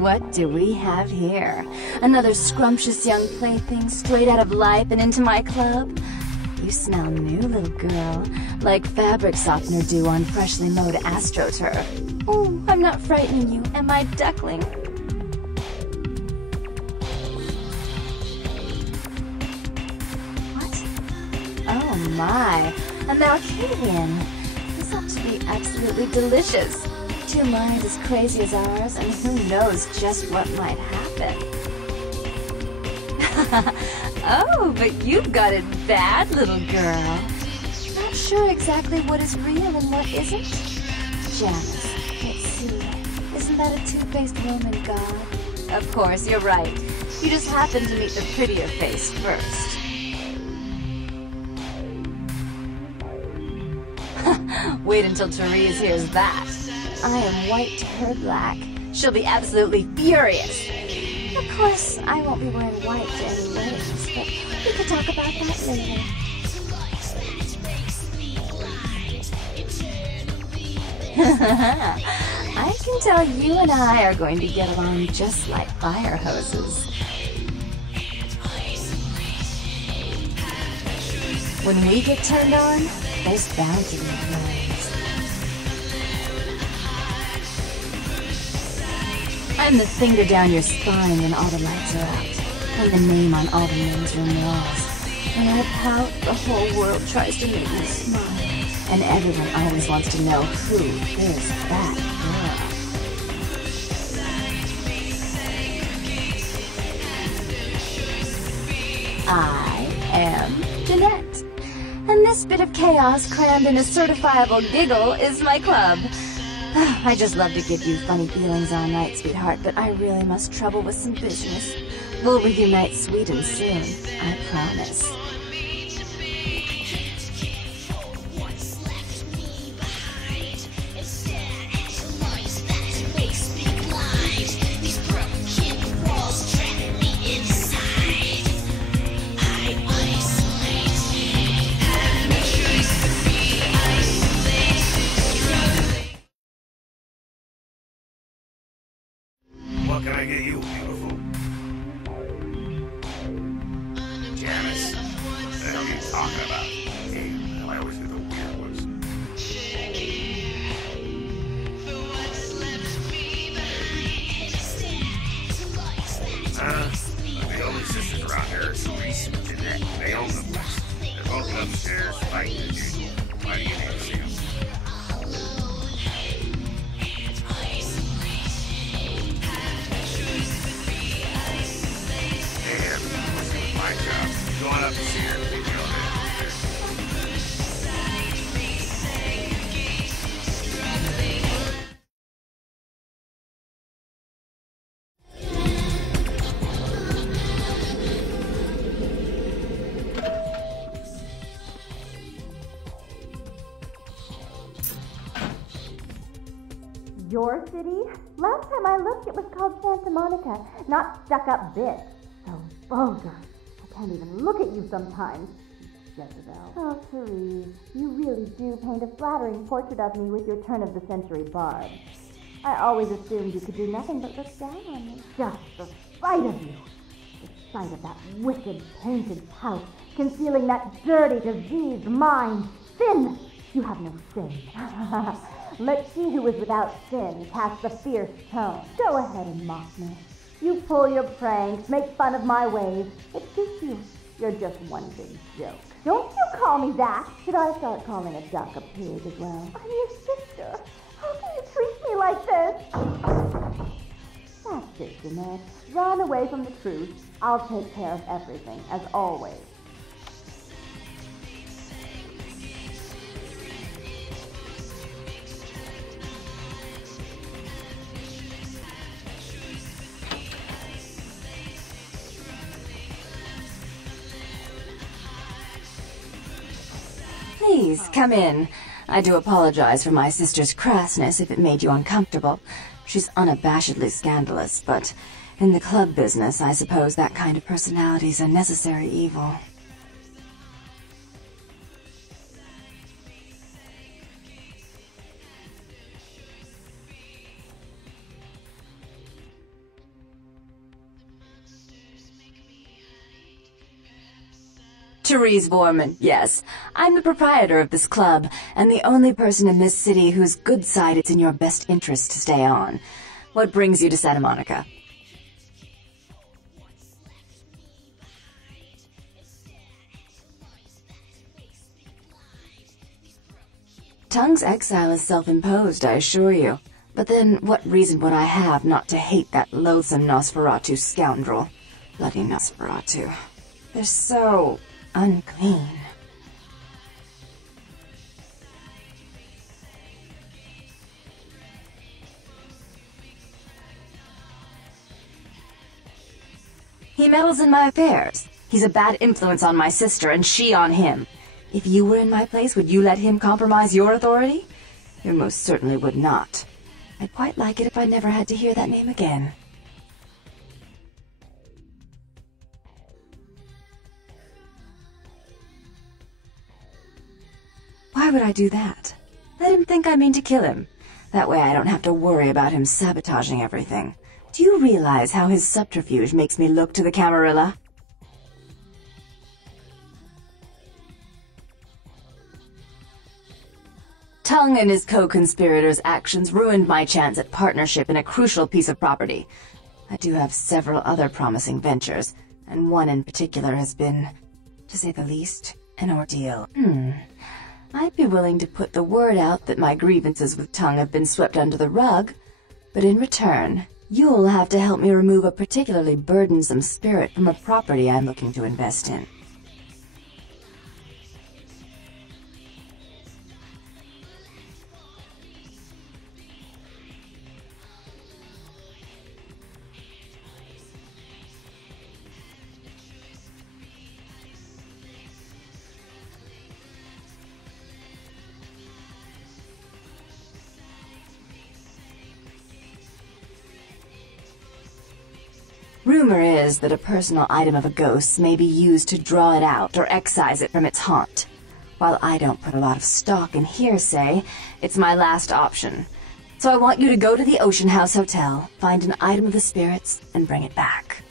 What do we have here? Another scrumptious young plaything straight out of life and into my club? You smell new, little girl, like fabric softener dew on freshly mowed astroturf. Oh, I'm not frightening you, am I, duckling? What? Oh my, a malkavian. This ought to be absolutely delicious. Two minds as crazy as ours, and who knows just what might happen. Oh, but you've got it bad, little girl. Not sure exactly what is real and what isn't? Janice, let's see. Isn't that a two-faced Roman god? Of course, you're right. You just happened to meet the prettier face first. Wait until Therese hears that. I am white to her black. She'll be absolutely furious. Of course, I won't be wearing white to any weddings, but we could talk about that later. I can tell you and I are going to get along just like fire hoses. When we get turned on, there's bound to be flames. I'm the finger down your spine when all the lights are out. I'm the name on all the men's room walls. When I pout, the whole world tries to make me smile. And everyone always wants to know who is that girl. I am Janette. And this bit of chaos crammed in a certifiable giggle is my club. I just love to give you funny feelings all night, sweetheart, but I really must trouble with some business. We'll reunite sweet and soon, I promise. What can I get you, beautiful? Janice? What the hell are you talking about? Hey, I always do the weird ones. The only sisters around here are Therese and Jeanette. They own the place. They're both upstairs fighting as usual. Why do you need to see them? Go on up to see her. Your city? Last time I looked, it was called Santa Monica, not stuck-up bitch. So vulgar. I can't even look at you sometimes. Jezebel. Oh, Therese, you really do paint a flattering portrait of me with your turn-of-the-century barb. I always assumed you could do nothing but look down on me. Just the sight of you. The sight of that wicked, painted pout, concealing that dirty, diseased mind. Sin! You have no sin. Let she who is without sin cast the fierce tone. Go ahead and mock me. You pull your pranks, make fun of my ways. It suits you. You're just one big joke. Don't you call me that. Should I start calling a duck a pig as well? I'm your sister. How can you treat me like this? That's it, Jeanette. Run away from the truth. I'll take care of everything, as always. Please, come in. I do apologize for my sister's crassness if it made you uncomfortable. She's unabashedly scandalous, but in the club business, I suppose that kind of personality's a necessary evil. Therese Borman, yes. I'm the proprietor of this club, and the only person in this city whose good side it's in your best interest to stay on. What brings you to Santa Monica? Tongue's exile is self-imposed, I assure you. But then, what reason would I have not to hate that loathsome Nosferatu scoundrel? Bloody Nosferatu. They're so unclean. He meddles in my affairs. He's a bad influence on my sister, and she on him. If you were in my place, would you let him compromise your authority? You most certainly would not. I'd quite like it if I never had to hear that name again. Why would I do that? Let him think I mean to kill him. That way I don't have to worry about him sabotaging everything. Do you realize how his subterfuge makes me look to the Camarilla? Tongue and his co-conspirators' actions ruined my chance at partnership in a crucial piece of property. I do have several other promising ventures, and one in particular has been, to say the least, an ordeal. I'd be willing to put the word out that my grievances with Tongue have been swept under the rug, but in return, you'll have to help me remove a particularly burdensome spirit from a property I'm looking to invest in. Rumor is that a personal item of a ghost may be used to draw it out or excise it from its haunt. While I don't put a lot of stock in hearsay, it's my last option. So I want you to go to the Ocean House Hotel, find an item of the spirits, and bring it back.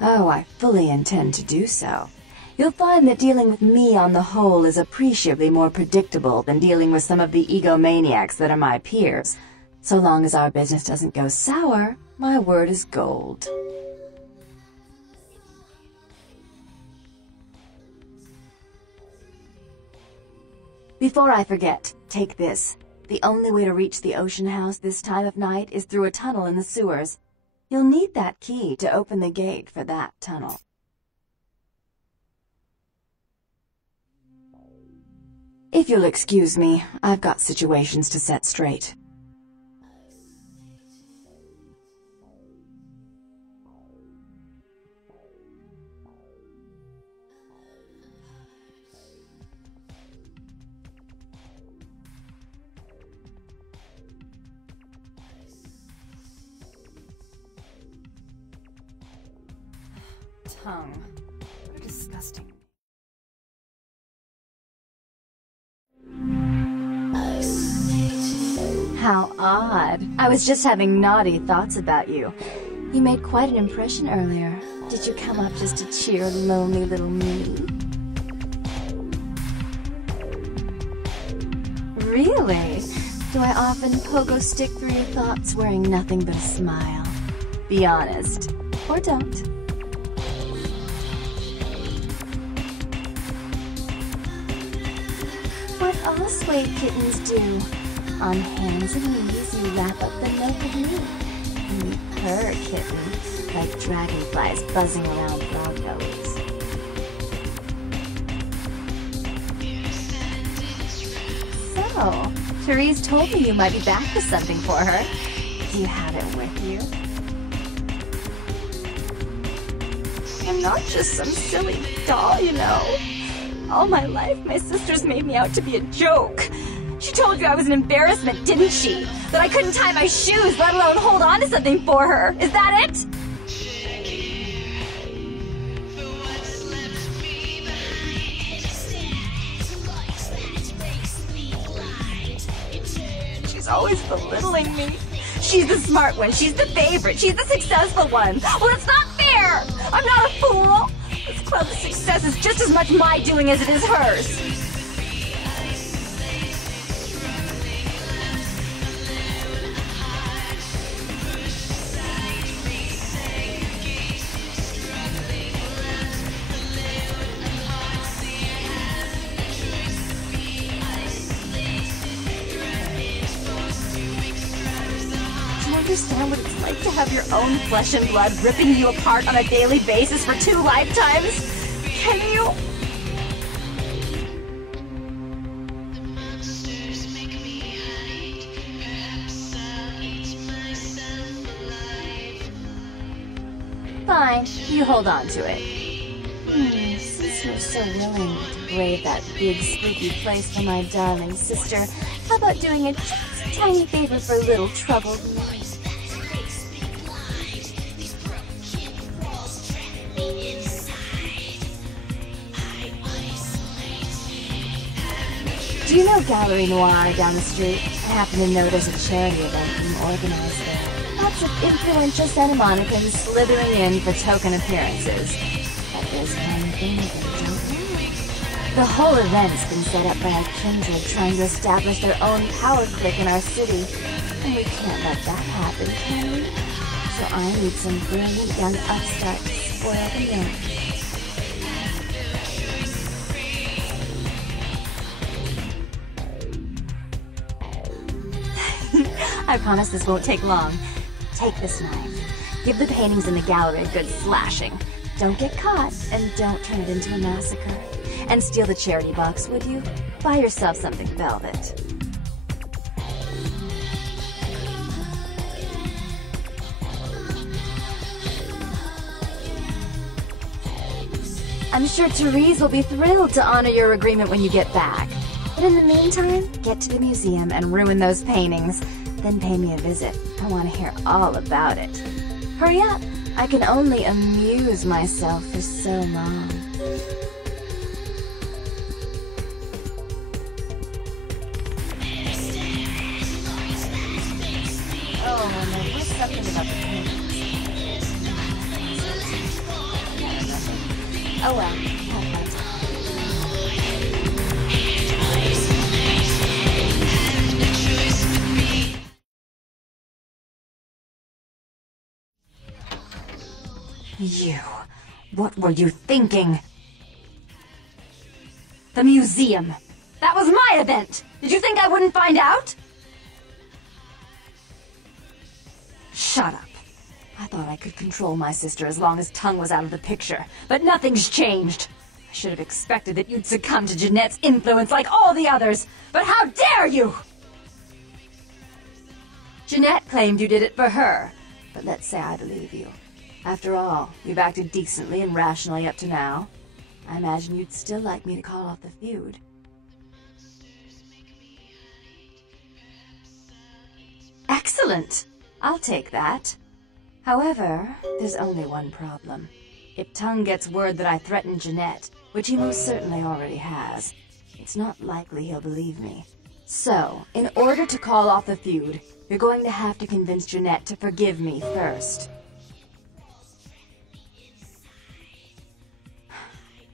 Oh, I fully intend to do so. You'll find that dealing with me on the whole is appreciably more predictable than dealing with some of the egomaniacs that are my peers. So long as our business doesn't go sour, my word is gold. Before I forget, take this. The only way to reach the Ocean House this time of night is through a tunnel in the sewers. You'll need that key to open the gate for that tunnel. If you'll excuse me, I've got situations to set straight. Tongue. What a disgusting... How odd. I was just having naughty thoughts about you. You made quite an impression earlier. Did you come up just to cheer lonely little me? Really? Do I often pogo stick through your thoughts wearing nothing but a smile? Be honest. Or don't. What all sway kittens do. On hands and knees, you lap up the milk of me. And you purr, kitten, like dragonflies buzzing around frog bellies. So, Therese told me you might be back with something for her. Do you have it with you? I'm not just some silly doll, you know. All my life, my sisters made me out to be a joke. She told you I was an embarrassment, didn't she? That I couldn't tie my shoes, let alone hold on to something for her. Is that it? She's always always belittling me. She's the smart one, she's the favorite, she's the successful one. Well, it's not fair! I'm not a fool! This club's success is just as much my doing as it is hers. Understand what it's like to have your own flesh and blood ripping you apart on a daily basis for 2 lifetimes? Can you? Fine, you hold on to it. Since you're so willing to brave that big spooky place for my darling sister, how about doing a just tiny favor for little troubled me? Do you know Gallery Noir down the street? I happen to know there's a charity event being organized there. Lots of influential Santa Monicans slithering in for token appearances. But there's one thing they don't know. The whole event's been set up by a kindred trying to establish their own power clique in our city. And we can't let that happen, can we? So I need some brilliant young upstart to spoil the milk. I promise this won't take long. Take this knife. Give the paintings in the gallery a good slashing. Don't get caught, and don't turn it into a massacre. And steal the charity box, would you? Buy yourself something velvet. I'm sure Therese will be thrilled to honor your agreement when you get back. But in the meantime, get to the museum and ruin those paintings. Then pay me a visit. I want to hear all about it. Hurry up! I can only amuse myself for so long. Oh, no, there's something about the paintings. Oh well, have fun. You. What were you thinking? The museum. That was my event! Did you think I wouldn't find out? Shut up. I thought I could control my sister as long as Tongue was out of the picture, but nothing's changed. I should have expected that you'd succumb to Jeanette's influence like all the others, but how dare you! Jeanette claimed you did it for her, but let's say I believe you. After all, you've acted decently and rationally up to now. I imagine you'd still like me to call off the feud. Excellent! I'll take that. However, there's only one problem. If Tongue gets word that I threatened Janette, which he most certainly already has, it's not likely he'll believe me. So, in order to call off the feud, you're going to have to convince Janette to forgive me first.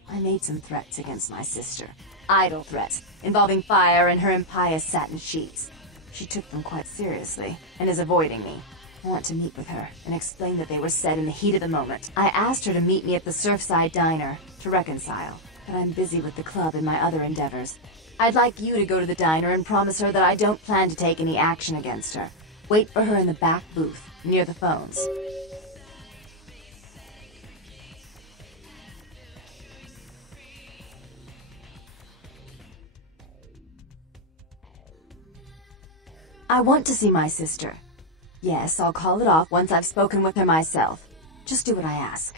I made some threats against my sister. Idle threats, involving fire and her impious satin sheets. She took them quite seriously, and is avoiding me. I want to meet with her, and explain that they were said in the heat of the moment. I asked her to meet me at the Surfside Diner, to reconcile, but I'm busy with the club and my other endeavors. I'd like you to go to the diner and promise her that I don't plan to take any action against her. Wait for her in the back booth, near the phones. I want to see my sister. Yes, I'll call it off once I've spoken with her myself. Just do what I ask.